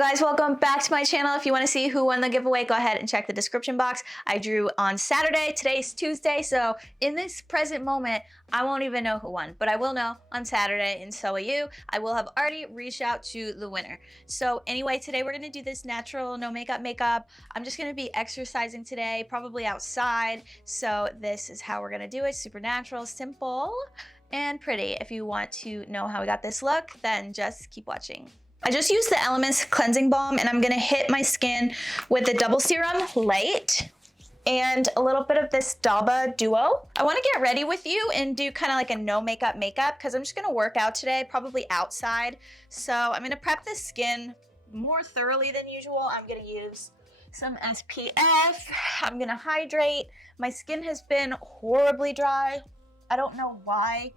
guys, welcome back to my channel. If you want to see who won the giveaway, go ahead and check the description box. I drew on Saturday. Today's Tuesday, so in this present moment, I won't even know who won, but I will know on Saturday, and so will you. I will have already reached out to the winner. So anyway, today we're going to do this natural, no makeup. I'm just going to be exercising today, probably outside. So this is how we're going to do it. Super natural, simple, and pretty. If you want to know how we got this look, then just keep watching. I just used the Elemis cleansing balm, and I'm gonna hit my skin with the double serum light and a little bit of this Daba Duo. I wanna get ready with you and do kind of like a no makeup because I'm just gonna work out today, probably outside. So I'm gonna prep the skin more thoroughly than usual. I'm gonna use some SPF. I'm gonna hydrate. My skin has been horribly dry. I don't know why.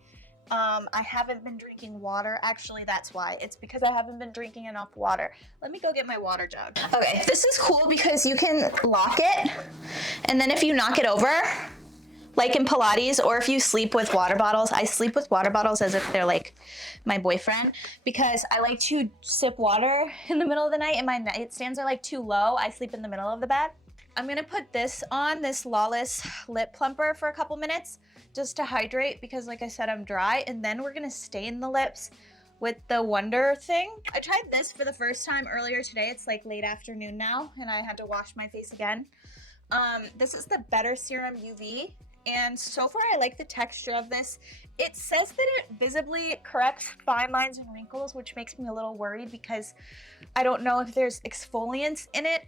I haven't been drinking water. Actually, that's why. It's because I haven't been drinking enough water. Let me go get my water jug. Okay, this is cool because you can lock it, and then if you knock it over, like in Pilates, or if you sleep with water bottles, I sleep with water bottles as if they're like my boyfriend, because I like to sip water in the middle of the night, and my nightstands are like too low. I sleep in the middle of the bed. I'm gonna put this on, this Lawless Lip Plumper, for a couple minutes just to hydrate, because like I said, I'm dry, and then we're gonna stain the lips with the Wonder thing. I tried this for the first time earlier today. It's like late afternoon now, and I had to wash my face again. This is the Better Serum UV, and so far I like the texture of this. It says that it visibly corrects fine lines and wrinkles, which makes me a little worried because I don't know if there's exfoliants in it.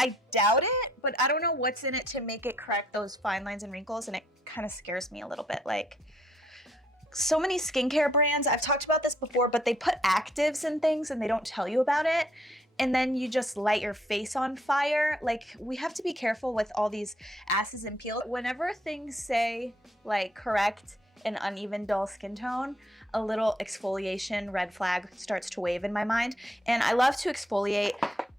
I doubt it, but I don't know what's in it to make it correct those fine lines and wrinkles, and it kind of scares me a little bit. Like, so many skincare brands, I've talked about this before, but they put actives in things and they don't tell you about it, and then you just light your face on fire. Like, we have to be careful with all these acids and peel. Whenever things say like correct an uneven dull skin tone, a little exfoliation red flag starts to wave in my mind. And I love to exfoliate,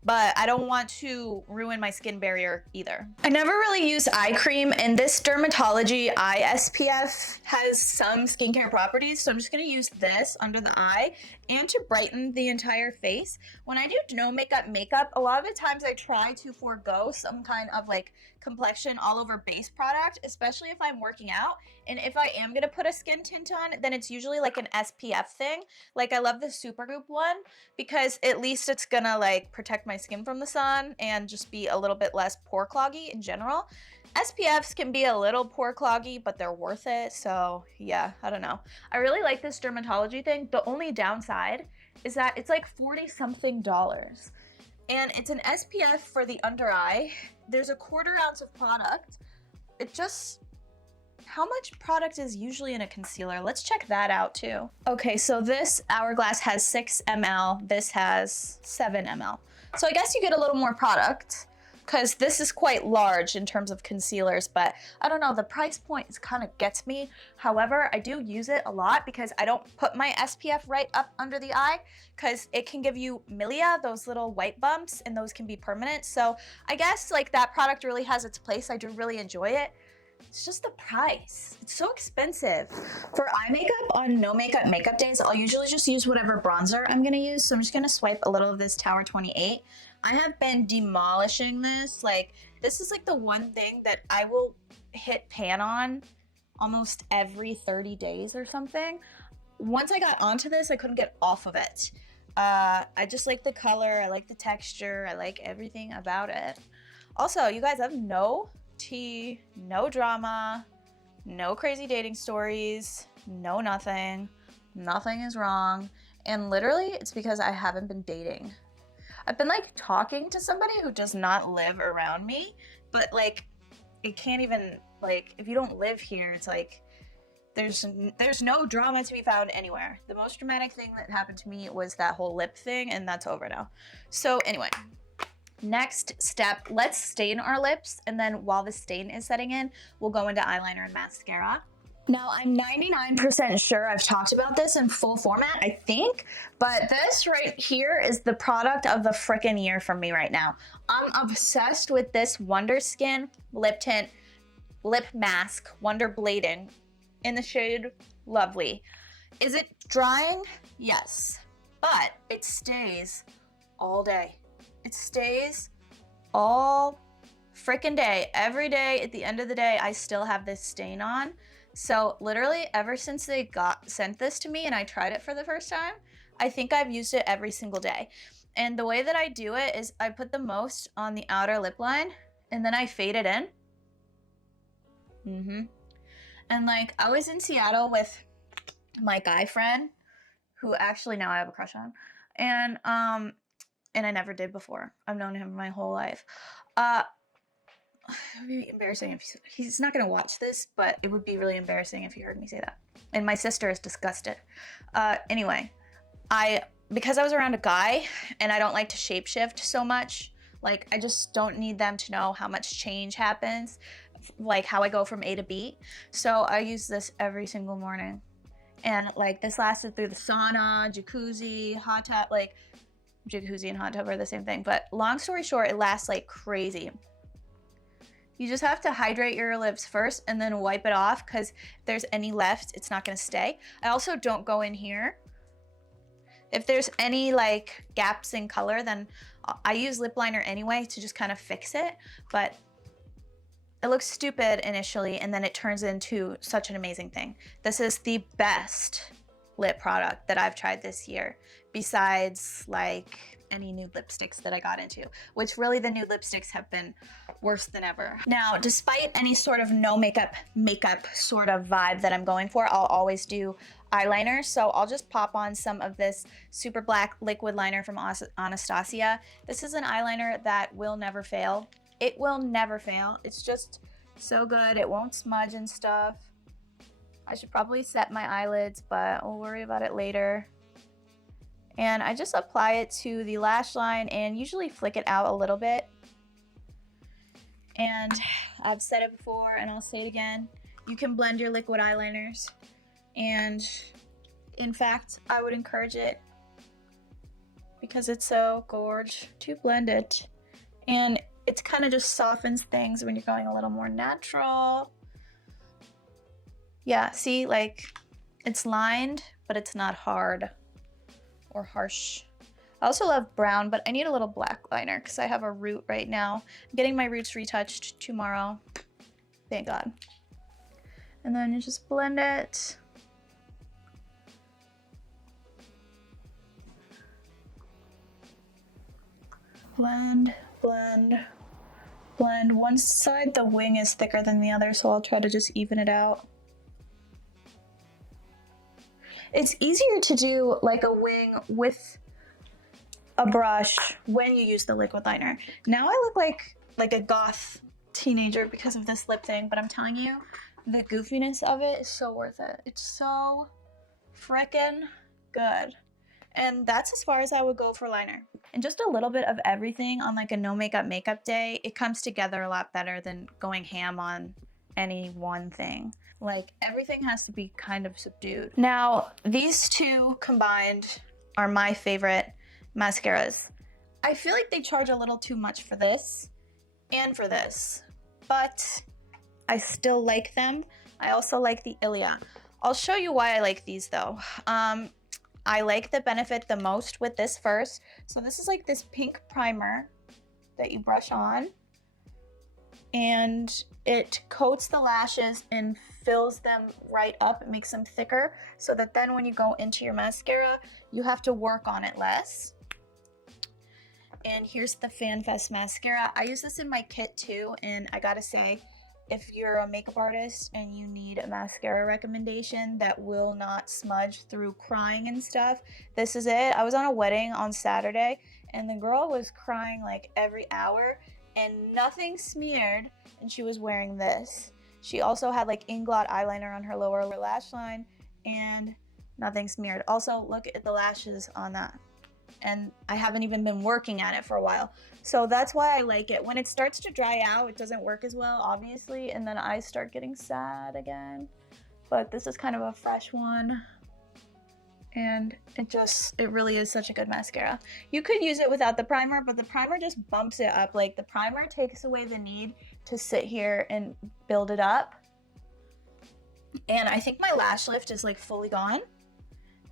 but I don't want to ruin my skin barrier either. I never really use eye cream, and this DRMTLGY Eye SPF has some skincare properties, so I'm just gonna use this under the eye and to brighten the entire face. When I do no makeup, a lot of the times I try to forego some kind of like complexion all over base product, especially if I'm working out. And if I am gonna put a skin tint on, then it's usually like an SPF thing. Like, I love the Supergoop one because at least it's gonna like protect my skin from the sun and just be a little bit less pore cloggy in general. SPFs can be a little pore cloggy, but they're worth it. So yeah, I don't know. I really like this DRMTLGY thing. The only downside is that it's like $40-something. And it's an SPF for the under eye. There's a 1/4 ounce of product. It just, how much product is usually in a concealer? Let's check that out too. Okay, so this Hourglass has 6 ml. This has 7 ml. So I guess you get a little more product, because this is quite large in terms of concealers, but I don't know, the price point kind of gets me. However, I do use it a lot because I don't put my SPF right up under the eye, because it can give you milia, those little white bumps, and those can be permanent. So I guess like that product really has its place. I do really enjoy it. It's just the price. It's so expensive. For eye makeup on no makeup days, I'll usually just use whatever bronzer I'm gonna use. So I'm just gonna swipe a little of this Tower 28. I have been demolishing this. Like, this is like the one thing that I will hit pan on almost every 30 days or something. Once I got onto this, I couldn't get off of it. I just like the color, I like the texture, I like everything about it. Also, you guys, have no tea, no drama, no crazy dating stories, no nothing. Nothing is wrong. And literally, it's because I haven't been dating. I've been like talking to somebody who does not live around me, but like, it can't even, like, if you don't live here, it's like, there's no drama to be found anywhere. The most dramatic thing that happened to me was that whole lip thing, and that's over now. So anyway, next step, let's stain our lips, and then while the stain is setting in, we'll go into eyeliner and mascara. Now, I'm 99% sure I've talked about this in full format, I think, but this right here is the product of the frickin' year for me right now. I'm obsessed with this Wonderskin lip tint lip mask, Wonder Blading, in the shade Lovely. Is it drying? Yes, but it stays all day. It stays all freaking day. Every day at the end of the day, I still have this stain on. So literally ever since they sent this to me and I tried it for the first time, I think I've used it every single day. And the way that I do it is I put the most on the outer lip line and then I fade it in. And like I was in Seattle with my guy friend, who actually now I have a crush on, and I never did before. I've known him my whole life. It would be embarrassing if he's not gonna watch this, but it would be really embarrassing if he heard me say that. And my sister is disgusted. Anyway, because I was around a guy and I don't like to shapeshift so much, like I just don't need them to know how much change happens, like how I go from A to B. So I use this every single morning. And like this lasted through the sauna, jacuzzi, hot tub. Like jacuzzi and hot tub are the same thing, but long story short, it lasts like crazy. You just have to hydrate your lips first and then wipe it off, because if there's any left, it's not gonna stay. I also don't go in here. If there's any like gaps in color, then I use lip liner anyway to just kind of fix it, but it looks stupid initially and then it turns into such an amazing thing. This is the best lip product that I've tried this year, besides like any nude lipsticks that I got into, which really the nude lipsticks have been worse than ever. Now, despite any sort of no makeup sort of vibe that I'm going for, I'll always do eyeliner. So I'll just pop on some of this super black liquid liner from Anastasia. This is an eyeliner that will never fail. It will never fail. It's just so good. It won't smudge and stuff. I should probably set my eyelids, but we'll worry about it later. And I just apply it to the lash line and usually flick it out a little bit. And I've said it before and I'll say it again. You can blend your liquid eyeliners. And in fact, I would encourage it because it's so gorgeous to blend it. And it kind of just softens things when you're going a little more natural. Yeah, see, like it's lined, but it's not hard or harsh. I also love brown, but I need a little black liner because I have a root right now. I'm getting my roots retouched tomorrow. Thank God. And then you just blend it. Blend, blend, blend. One side, the wing is thicker than the other, so I'll try to just even it out. It's easier to do like a wing with a brush when you use the liquid liner. Now I look like a goth teenager because of this lip thing, but I'm telling you, the goofiness of it is so worth it. It's so frickin' good. And that's as far as I would go for liner. And just a little bit of everything on like a no makeup day, it comes together a lot better than going ham on any one thing. Like everything has to be kind of subdued. Now, these two combined are my favorite mascaras. I feel like they charge a little too much for this and for this, but I still like them. I also like the Ilia. I'll show you why I like these though. I like the Benefit the most with this first. So this is like this pink primer that you brush on, and it coats the lashes and fills them right up. It makes them thicker so that then when you go into your mascara, you have to work on it less. And here's the FanFest mascara. I use this in my kit too, and I gotta say, if you're a makeup artist and you need a mascara recommendation that will not smudge through crying and stuff, this is it. I was on a wedding on Saturday and the girl was crying like every hour and nothing smeared, and she was wearing this. She also had like Inglot eyeliner on her lower lash line and nothing smeared. Also, look at the lashes on that. And I haven't even been working at it for a while. So that's why I like it. When it starts to dry out, it doesn't work as well, obviously, and then I start getting sad again. But this is kind of a fresh one. And it really is such a good mascara. You could use it without the primer, but the primer just bumps it up. Like the primer takes away the need to sit here and build it up. And I think my lash lift is like fully gone.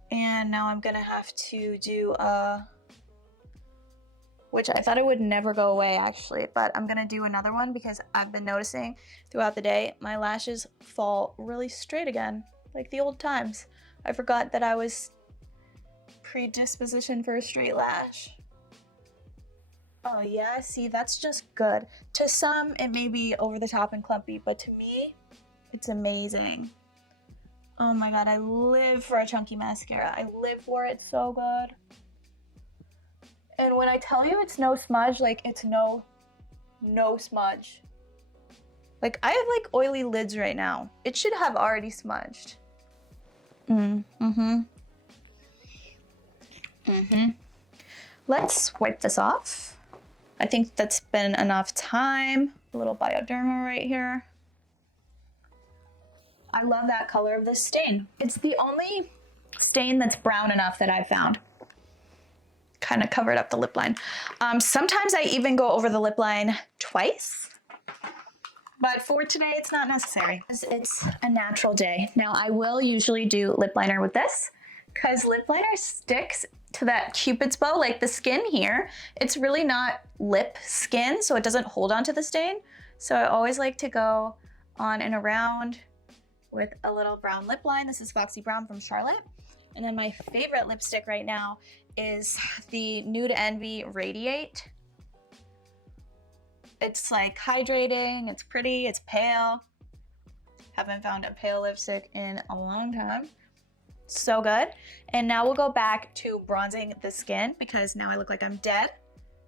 And now I'm gonna have to do which I thought it would never go away actually, but I'm gonna do another one because I've been noticing throughout the day my lashes fall really straight again, like the old times. I forgot that I was predispositioned for a straight lash. Oh yeah, see, that's just good. To some, it may be over the top and clumpy, but to me, it's amazing. Oh my God, I live for a chunky mascara. I live for it, so good. And when I tell you it's no smudge, like it's no smudge. Like I have like oily lids right now. It should have already smudged. Let's wipe this off. I think that's been enough time. A little Bioderma right here. I love that color of this stain. It's the only stain that's brown enough that I've found. Kind of covered up the lip line. Sometimes I even go over the lip line twice, but for today it's not necessary. It's a natural day. Now I will usually do lip liner with this because lip liner sticks to that Cupid's bow, like the skin here. It's really not lip skin, so it doesn't hold onto the stain. So I always like to go on and around with a little brown lip line. This is Foxy Brown from Charlotte. And then my favorite lipstick right now is the Nude Envy Radiate. It's like hydrating, it's pretty, it's pale. Haven't found a pale lipstick in a long time. So good. And now we'll go back to bronzing the skin because now I look like I'm dead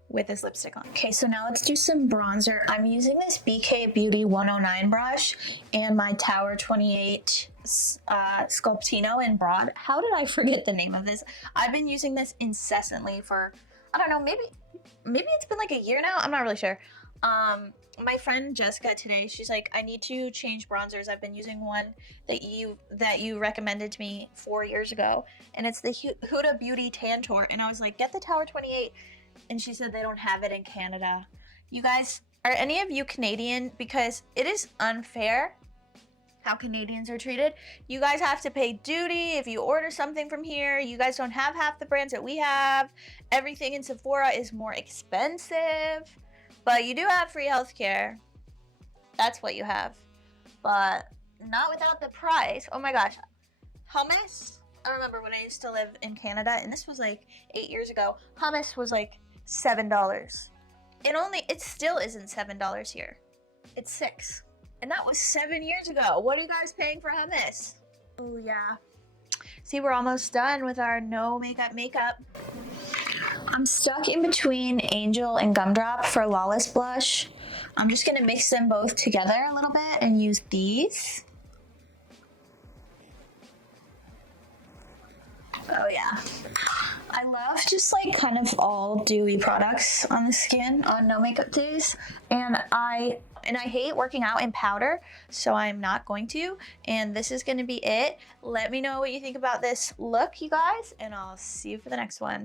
with this lipstick on. Okay, so now let's do some bronzer. I'm using this BK Beauty 109 brush and my Tower 28 Sculptino in Broad. How did I forget the name of this? I've been using this incessantly for, I don't know, maybe it's been like a year now. I'm not really sure. My friend Jessica today, she's like, I need to change bronzers. I've been using one that you recommended to me 4 years ago, and it's the Huda Beauty Tantour. And I was like, get the Tower 28. And she said they don't have it in Canada. You guys, are any of you Canadian? Because it is unfair how Canadians are treated. You guys have to pay duty if you order something from here. You guys don't have half the brands that we have. Everything in Sephora is more expensive. But you do have free healthcare. That's what you have. But not without the price. Oh my gosh. Hummus. I remember when I used to live in Canada, and this was like 8 years ago. Hummus was like $7. It still isn't $7 here. It's $6. And that was 7 years ago. What are you guys paying for hummus? Oh yeah. See, we're almost done with our no makeup. I'm stuck in between Angel and Gumdrop for Lawless blush. I'm just gonna mix them both together a little bit and use these. Oh yeah. I love just like kind of all dewy products on the skin on no makeup days. And I hate working out in powder, so I'm not going to. And this is gonna be it. Let me know what you think about this look, you guys, and I'll see you for the next one.